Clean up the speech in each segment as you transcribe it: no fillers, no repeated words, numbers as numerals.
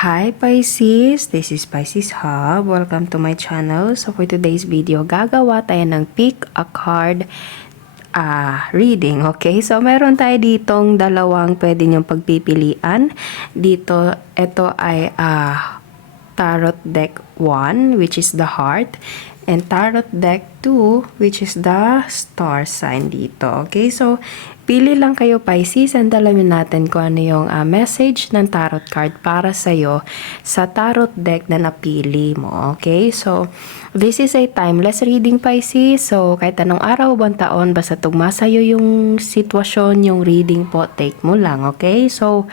Hi Pisces, this is Pisces Hub. Welcome to my channel. So for today's video, gagawa tayo ng pick a card reading. Okay, so meron tayo ditong dalawang pwede niyong pagpipilian. Dito, ito ay Tarot Deck 1, which is the Heart. And Tarot Deck 2, which is the Star sign dito. Okay, so pili lang kayo Pisces and alamin natin kung ano yung message ng tarot card para sa'yo sa tarot deck na napili mo. Okay, so this is a timeless reading Pisces. So kahit anong araw, buwan, taon, basta tugma sa'yo yung sitwasyon, yung reading po, take mo lang. Okay, so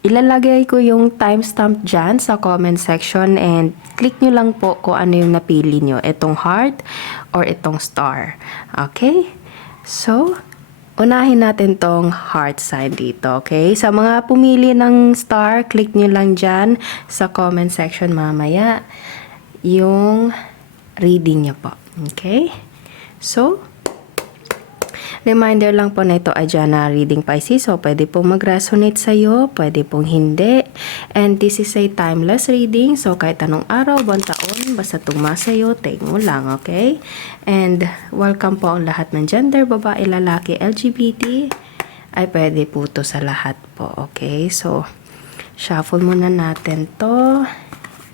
ilalagay ko yung timestamp dyan sa comment section and click nyo lang po kung ano yung napili nyo. Itong heart or itong star. Okay? So, unahin natin tong heart sign dito. Okay? Sa mga pumili ng star, click nyo lang dyan sa comment section mamaya yung reading nyo po. Okay? So, reminder lang po na ito ay Jana reading Pisces. So, pwede pong mag-resonate sa'yo, pwede pong hindi. And this is a timeless reading. So, kahit anong araw, buwan, taon, basta tugma sa'yo, take mo lang, okay? And welcome po ang lahat ng gender, babae, lalaki, LGBT. Ay, pwede po to sa lahat po, okay? So, shuffle muna natin to.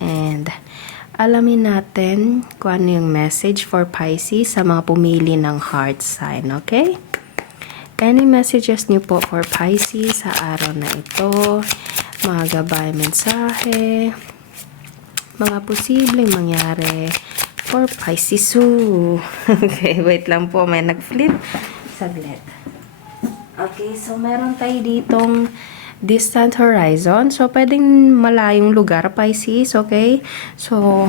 And alamin natin kung ano yung message for Pisces sa mga pumili ng heart sign, okay? Any messages niyo po for Pisces sa araw na ito, mga gabay mensahe, mga posibleng mangyari for Pisces. Okay, wait lang po, may nag-flip. Saglit. Okay, so meron tayo ditong distant horizon. So, pwedeng malayong lugar, Pisces, okay? So,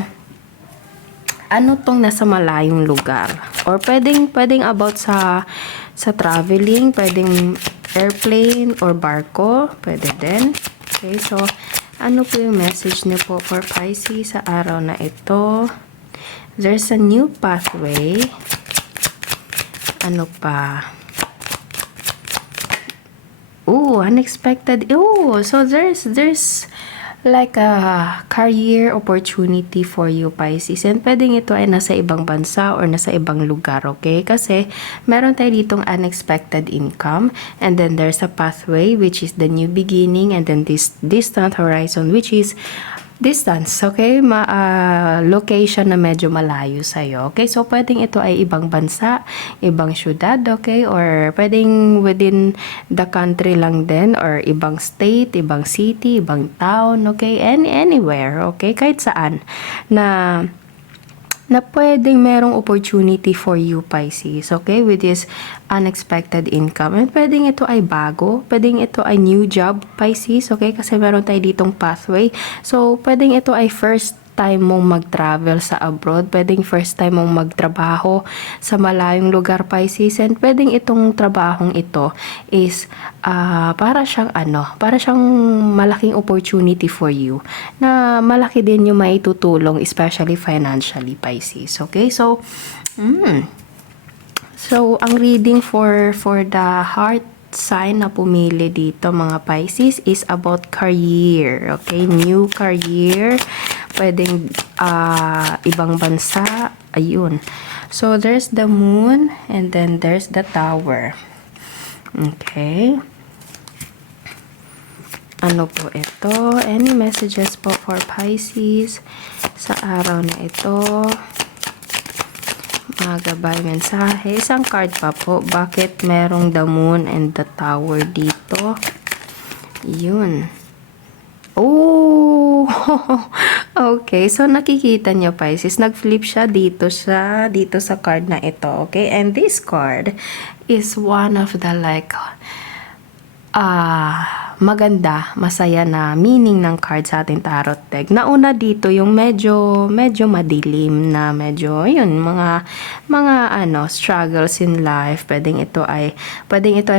ano tong nasa malayong lugar? Or pwedeng about sa traveling, pwedeng airplane or barko, pwede din. Okay, so, ano po yung message niyo po for Pisces sa araw na ito? There's a new pathway. Ano pa? Oh, unexpected. Oh, so there's like a career opportunity for you, Pisces. And pwedeng ito ay nasa ibang bansa or nasa ibang lugar, okay? Kasi meron tayo ditong unexpected income. And then there's a pathway, which is the new beginning. And then this distant horizon, which is distance, okay? Location na medyo malayo sa'yo, okay? So, pwedeng ito ay ibang bansa, ibang syudad, okay? Or pwedeng within the country lang din, or ibang state, ibang city, ibang town, okay? Anywhere, okay? Kahit saan na pwedeng merong opportunity for you, Pisces, okay? With this unexpected income. And pwedeng ito ay bago, pwedeng ito ay new job, Pisces, okay? Kasi meron tayo ditong pathway. So, pwedeng ito ay first time mong mag-travel sa abroad, pwedeng first time mong magtrabaho sa malayong lugar, Pisces, and pwedeng itong trabahong ito is para siyang malaking opportunity for you, na malaki din yung maitutulong, especially financially, Pisces, okay? So, so ang reading for the heart sign na pumili dito, mga Pisces, is about career, okay? New career, pwedeng ibang bansa, ayun. So, there's the moon, and then there's the tower. Okay. Ano po ito? Any messages po for Pisces sa araw na ito? Mga gabay mensahe. Isang card pa po. Bakit merong the moon and the tower dito? Yun. Oh! Okay, so nakikita nyo, Pisces, nag-flip siya dito sa card na ito, okay? And this card is one of the like maganda, masaya na meaning ng card sa ating tarot deck. Nauna dito yung medyo madilim na medyo mga struggles in life. Pwedeng ito ay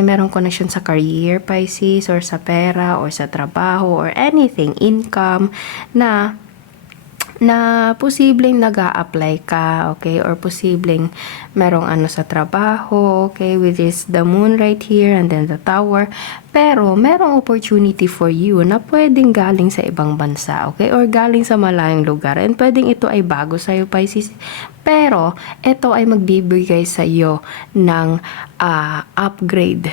merong connection sa career, Pisces, or sa pera or sa trabaho or anything, income, na na posibleng nag-a-apply ka, okay, or posibleng merong ano sa trabaho, okay, which is the moon right here and then the tower, pero merong opportunity for you na pwedeng galing sa ibang bansa, okay, or galing sa malayong lugar, and pwedeng ito ay bago sa'yo, Pisces, pero ito ay magbibigay sa'yo ng upgrade,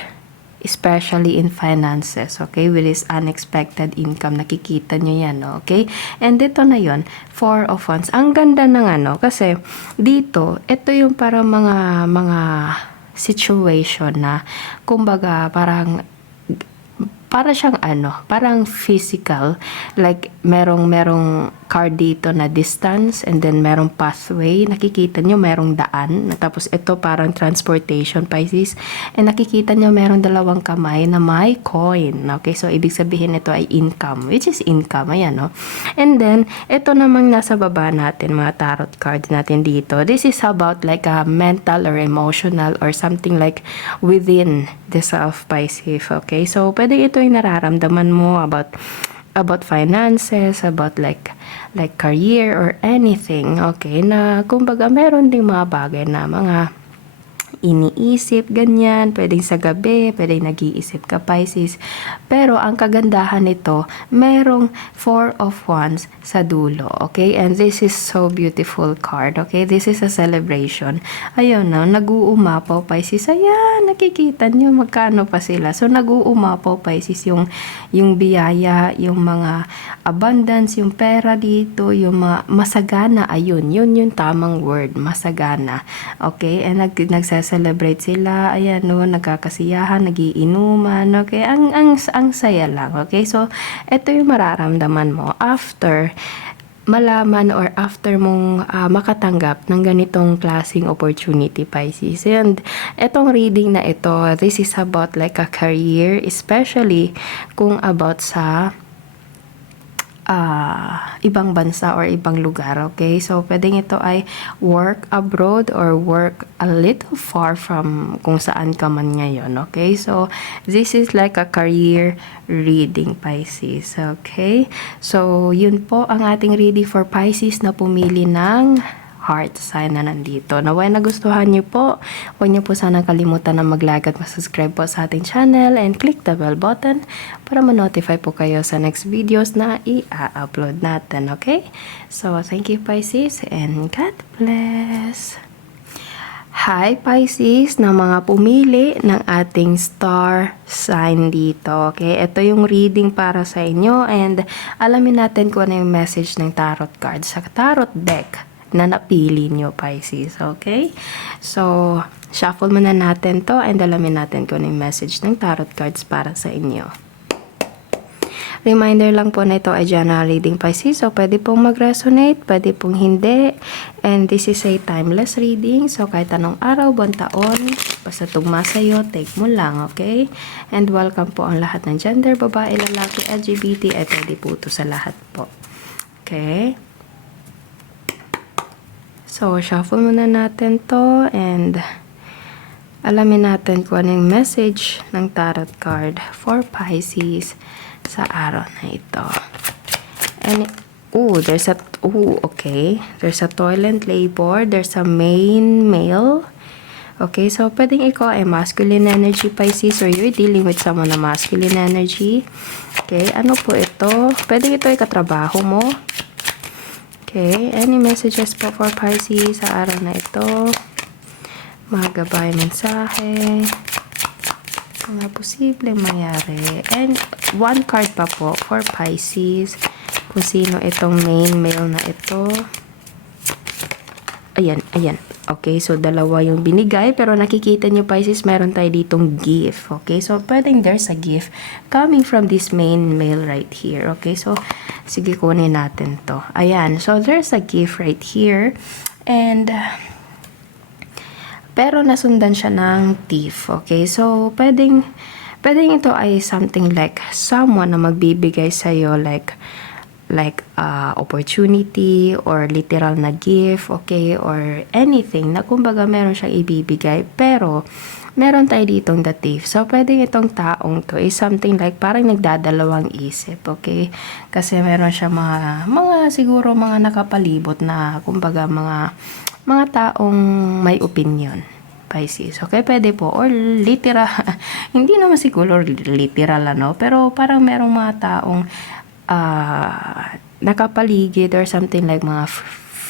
especially in finances, okay, with this unexpected income, nakikita nyo yan, okay, and dito na yon, Four of Wands, ang ganda ng ano, kasi dito, ito yung parang mga situation na, kumbaga, para siyang ano, parang physical, like merong card dito na distance, and then merong pathway, nakikita nyo merong daan, tapos ito parang transportation, Pisces, and nakikita nyo merong dalawang kamay na may coin, okay, so ibig sabihin ito ay income, which is income, ayan, no, and then ito namang nasa baba natin, mga tarot cards natin dito, this is about like a mental or emotional or something like within the self, Pisces, okay, so pwede ito yung nararamdaman mo about finances, about like career or anything, okay, na kumbaga meron ding mga bagay na mga iniisip, ganyan, pwedeng sa gabi, pwedeng nag-iisip ka, Pisces, pero ang kagandahan nito, merong Four of Wands sa dulo, okay, and this is so beautiful card, okay, this is a celebration, ayun na, nag-uumapaw, Pisces, ayan, nakikita nyo, magkano pa sila, so nag-uumapaw, Pisces, yung biyaya, yung mga abundance, yung pera dito, yung mga masagana, ayun, yun yung tamang word, masagana, okay, and nagse-celebrate sila, ayan, no, nagkakasiyahan, nagiinuman, okay, ang saya lang, okay, so ito yung mararamdaman mo after malaman or after mong makatanggap ng ganitong klaseng opportunity, Pisces. And etong reading na ito, this is about like a career, especially kung about sa ibang bansa or ibang lugar, okay? So, pwedeng ito ay work abroad or work a little far from kung saan ka man ngayon, okay? So, this is like a career reading, Pisces, okay? So, yun po ang ating reading for Pisces na pumili ng heart sign na nandito. Naway nagustuhan niyo po. Huwag niyo po sana kalimutan na mag-like at mag-subscribe po sa ating channel and click the bell button para ma-notify po kayo sa next videos na i-upload natin. Okay? So, thank you, Pisces, and God bless. Hi, Pisces, na mga pumili ng ating star sign dito. Okay? Ito yung reading para sa inyo, and alamin natin kung ano yung message ng tarot card sa tarot deck na napili nyo, Pisces, okay? So, shuffle muna natin to and alamin natin kung ano yung message ng tarot cards para sa inyo. Reminder lang po na ito ay general reading, Pisces, so pwede pong mag-resonate, pwede pong hindi, and this is a timeless reading, so kahit anong araw, buwan, taon, basta tugma sa'yo, take mo lang, okay? And welcome po ang lahat ng gender, babae, lalaki, LGBT, ay pwede po ito sa lahat po. Okay? So, shuffle muna natin to and alamin natin kung ano yung message ng tarot card for Pisces sa araw na ito. And, okay. There's a toilet labor. There's a male. Okay, so pwedeng ikaw ay masculine energy, Pisces, or you're dealing with someone na masculine energy. Okay, ano po ito? Pwedeng ito ay katrabaho mo. Okay, any messages po for Pisces sa araw na ito? Mga gabay mensahe, mga posibleng mangyari. And one card pa po for Pisces, kung sino itong main male na ito. Ayan. Okay, so dalawa yung binigay, pero nakikita nyo, Pisces, meron tayo ditong gift. Okay, so pwedeng there's a gift coming from this main male right here. Okay, so sige, kunin natin to. Ayan, so there's a gift right here, and pero nasundan siya ng thief. Okay, so pwedeng ito ay something like someone na magbibigay sa'yo like opportunity or literal na gift, okay, or anything na kumbaga meron siyang ibibigay, pero meron tayo ditong the thief. So, pwede itong taong to is something like parang nagdadalawang isip, okay? Kasi meron siya mga siguro mga nakapalibot na, kumbaga, mga taong may opinion. Pisces. Okay, pwede po. Or literal, hindi naman siguro literal, ano, pero parang merong mga taong nakapaligid or something like mga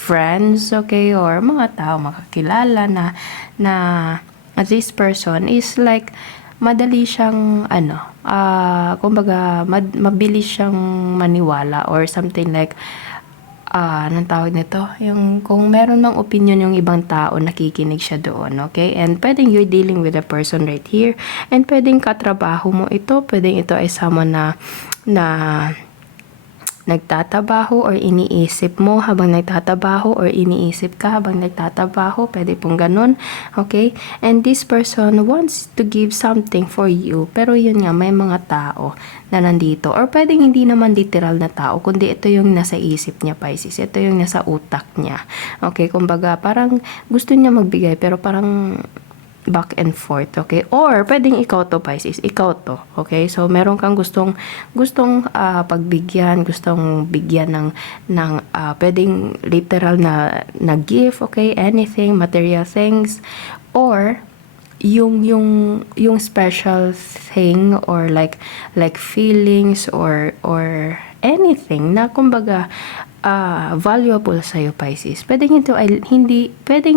friends, okay, or mga tao makakilala na this person is like madali siyang kumbaga mabilis siyang maniwala or something like anong tawag nito? Yung kung meron mang opinion yung ibang tao, nakikinig siya doon, okay? And pwedeng you're dealing with a person right here. And pwedeng katrabaho mo ito. Pwedeng ito ay someone na nagtatabaho or iniisip mo habang nagtatabaho or iniisip ka habang nagtatabaho. Pwede pong ganun. Okay? And this person wants to give something for you. Pero yun nga, may mga tao na nandito. Or pwedeng hindi naman literal na tao, kundi ito yung nasa isip niya, Pisces. Ito yung nasa utak niya. Okay? Kumbaga, parang gusto niya magbigay pero parang back and forth, okay? Or pwedeng ikaw to, Pisces, ikaw to, okay? So meron kang gustong pagbigyan, gustong bigyan ng pwedeng literal na gift, okay? Anything, material things, or yung special thing or like feelings or anything na kumbaga valuable sa iyo, Pisces. Pwedeng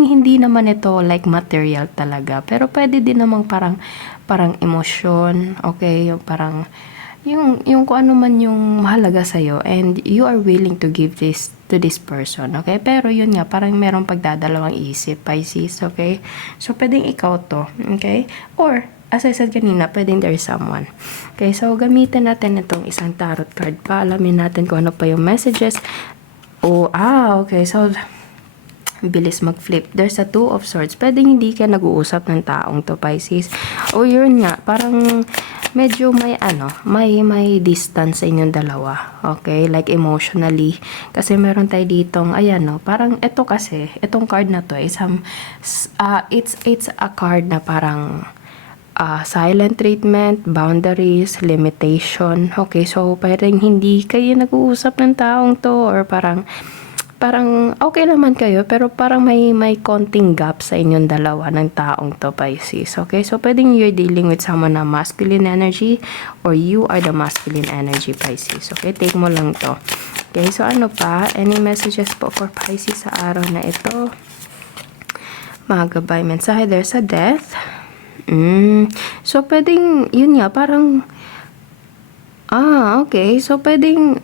hindi naman ito like material talaga, pero pwede din namang parang emosyon, okay? Yung parang yung kung ano man yung mahalaga sa iyo and you are willing to give this to this person, okay? Pero yun nga, parang merong pagdadalawang isip, Pisces, okay? So pwedeng ikaw to, okay? Or as I said kanina, pwedeng there is someone. Okay, so gamitin natin itong isang tarot card pa. Alamin natin kung ano pa yung messages. Okay. So, bilis mag-flip. There's a Two of Swords. Pwedeng hindi ka nag-uusap ng taong to, Pisces. O yun nga, parang medyo may distance sa inyong dalawa. Okay? Like emotionally. Kasi meron tayo ditong, parang ito kasi, itong card na to is it's a card na parang silent treatment, boundaries, limitation. Okay, so parang hindi kayo nag-uusap ng taong to or parang okay naman kayo pero parang may konting gap sa inyong dalawa ng taong to, Pisces. Okay, so pwedeng you're dealing with someone na masculine energy or you are the masculine energy, Pisces. Okay, take mo lang to. Okay, so ano pa? Any messages po for Pisces sa araw na ito? Mga gabay mensahe. There's a death. So, pwedeng, yun nga, parang, okay. So, pwedeng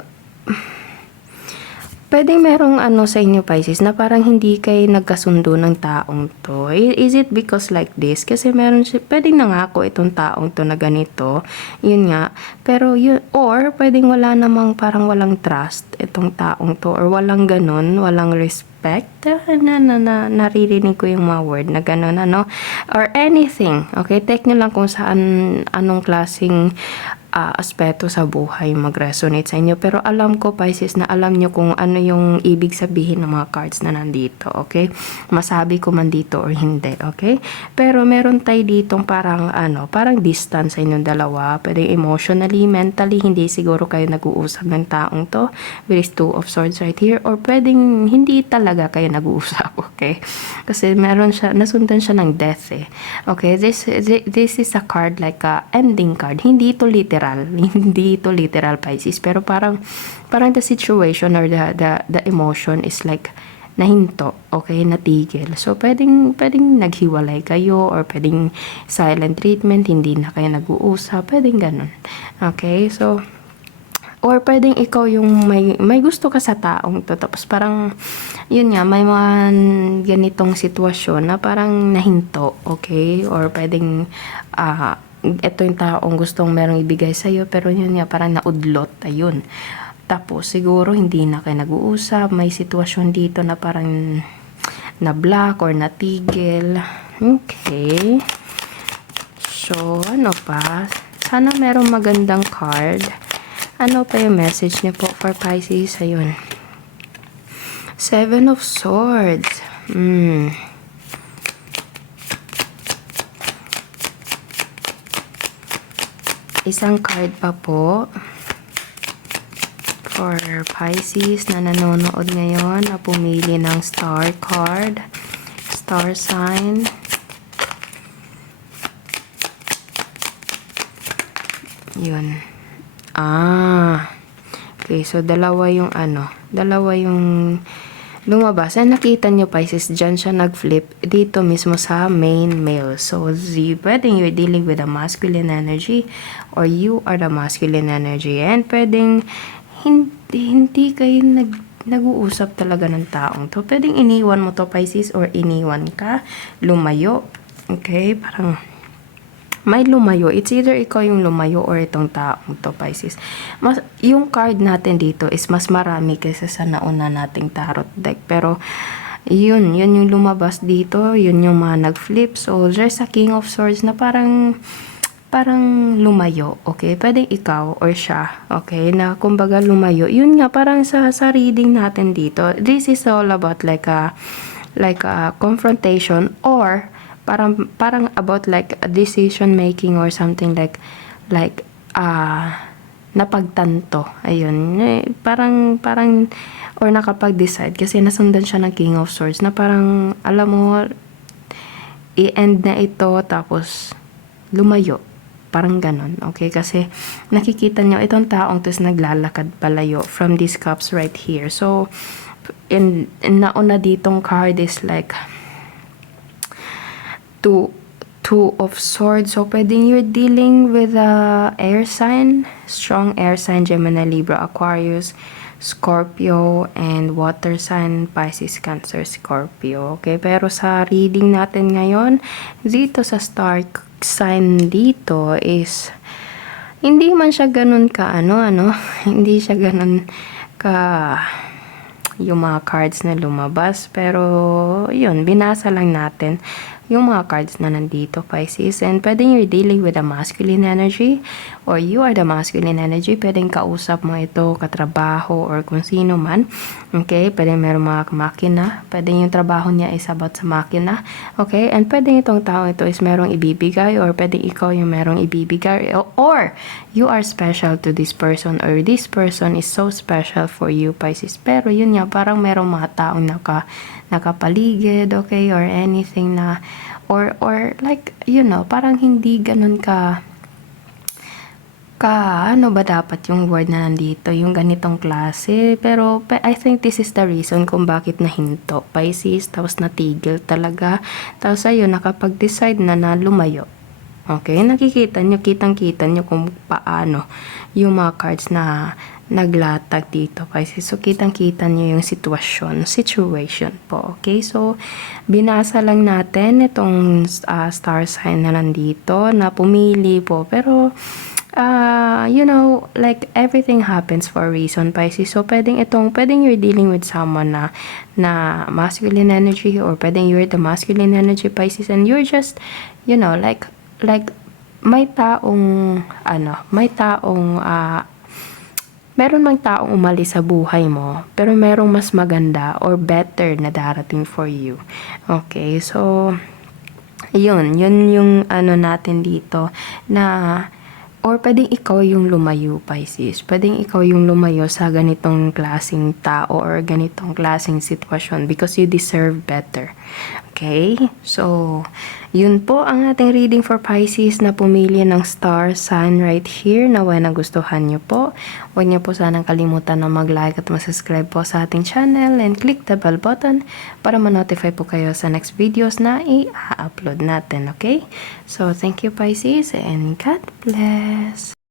merong sa inyo, Pisces, na parang hindi kayo nagkasundo ng taong to. Is it because like this? Kasi meron siya, pwedeng nangako itong taong to na ganito. Yun nga. Pero yun, or pwedeng wala namang parang walang trust itong taong to. Or walang ganun, walang respect. Naririnig ko yung mga word na ganun, or anything. Okay, take nyo lang kung anong klaseng aspeto sa buhay mag-resonate sa inyo. Pero alam ko, Pisces, na alam nyo kung ano yung ibig sabihin ng mga cards na nandito, okay? Masabi ko man dito or hindi, okay? Pero meron tayo ditong parang distance sa inyong dalawa. Pwede emotionally, mentally, hindi siguro kayo nag-uusap ng taong to. There is Two of Swords right here. Or pwedeng hindi talaga kayo nag-uusap, okay? Kasi meron siya, nasundan siya ng death, eh. Okay? This is a card like a ending card. Hindi ito literal, Pisces, pero parang the situation or the emotion is like nahinto, okay, natigil. So pwedeng naghiwalay kayo or pwedeng silent treatment, hindi na kayo nag-uusap, pwedeng ganun. Okay, so or pwedeng ikaw yung may gusto ka sa taong to, tapos parang yun nga, may mga ganitong sitwasyon na parang nahinto, okay? Or pwedeng ito yung taong gustong merong ibigay sa'yo, pero yun nga, parang naudlot, ayun. Tapos, siguro, hindi na kayo nag-uusap, may sitwasyon dito na parang na-block or natigil. Okay. So, ano pa? Sana merong magandang card. Ano pa yung message niyo po for Pisces? Ayun. Seven of Swords. isang card pa po for Pisces na nanonood ngayon na pumili ng star card, star sign. Yun. Okay, so dalawa yung lumabas. And nakita nyo Pisces, dyan siya nag-flip dito mismo sa main male. So, pwedeng you're dealing with a masculine energy or you are the masculine energy. And pwedeng hindi kayo nag-uusap talaga ng taong to. Pwedeng iniwan mo to Pisces or iniwan ka, lumayo. Okay, parang may lumayo. It's either ikaw yung lumayo or itong taong to Pisces. Yung card natin dito is mas marami kaysa sa nauna nating tarot deck. Pero yun yung lumabas dito. Yun yung mga nag-flip. So there's a King of Swords na parang lumayo. Okay, pwedeng ikaw or siya. Okay, na kumbaga lumayo. Yun nga, parang sa reading natin dito, this is all about like a confrontation or parang about like a decision making or something like napagtanto. Ayun. Parang or nakapag-decide kasi nasundan siya ng King of Swords na parang alam mo i-end na ito tapos lumayo. Parang ganon. Okay? Kasi nakikita nyo itong taong tos naglalakad palayo from these cups right here. So in nauna ditong card is like Two of Swords. So, pwedeng you're dealing with a air sign, strong air sign, Gemini, Libra, Aquarius, Scorpio, and water sign, Pisces, Cancer, Scorpio. Okay, pero sa reading natin ngayon, dito sa star sign dito is, hindi man siya ganun ka, hindi siya ganun ka yung mga cards na lumabas. Pero, yun, binasa lang natin yung mga cards na nandito, Pisces. And pwedeng you're dealing with a masculine energy or you are the masculine energy. Pwedeng kausap mo ito, katrabaho, or kung sino man. Okay? Pwedeng meron mga makina. Pwedeng yung trabaho niya is about sa makina. Okay? And pwedeng itong tao ito is merong ibibigay or pwedeng ikaw yung merong ibibigay or you are special to this person or this person is so special for you, Pisces. Pero yun nga, parang merong mga taong nakapaligid, okay, or anything na or like parang hindi ganun ka ano ba dapat yung word na nandito, yung ganitong klase. Pero I think this is the reason kung bakit nahinto, Pisces, tapos natigil talaga, tapos ayun, nakapag-decide na lumayo. Okay, kitang-kita nyo kung paano yung mga cards na naglatag dito, Pisces. So, kitang-kita nyo yung situation po. Okay, so, binasa lang natin itong star sign na nandito, na pumili po. Pero, like, everything happens for a reason, Pisces. So, pwedeng you're dealing with someone na masculine energy or pwedeng you're the masculine energy, Pisces, and you're just, like, may taong, meron mang taong umalis sa buhay mo, pero merong mas maganda or better na darating for you. Okay, so, yun yung natin dito na, or pwedeng ikaw yung lumayo, Pisces. Pwedeng ikaw yung lumayo sa ganitong klaseng tao or ganitong klaseng sitwasyon because you deserve better. Okay? So, yun po ang ating reading for Pisces na pumili ng star sign right here. Naway nagustuhan nyo po. Huwag nyo po sanang kalimutan na mag-like at mag-subscribe po sa ating channel and click the bell button para ma-notify po kayo sa next videos na i-upload natin. Okay? So, thank you Pisces and God bless!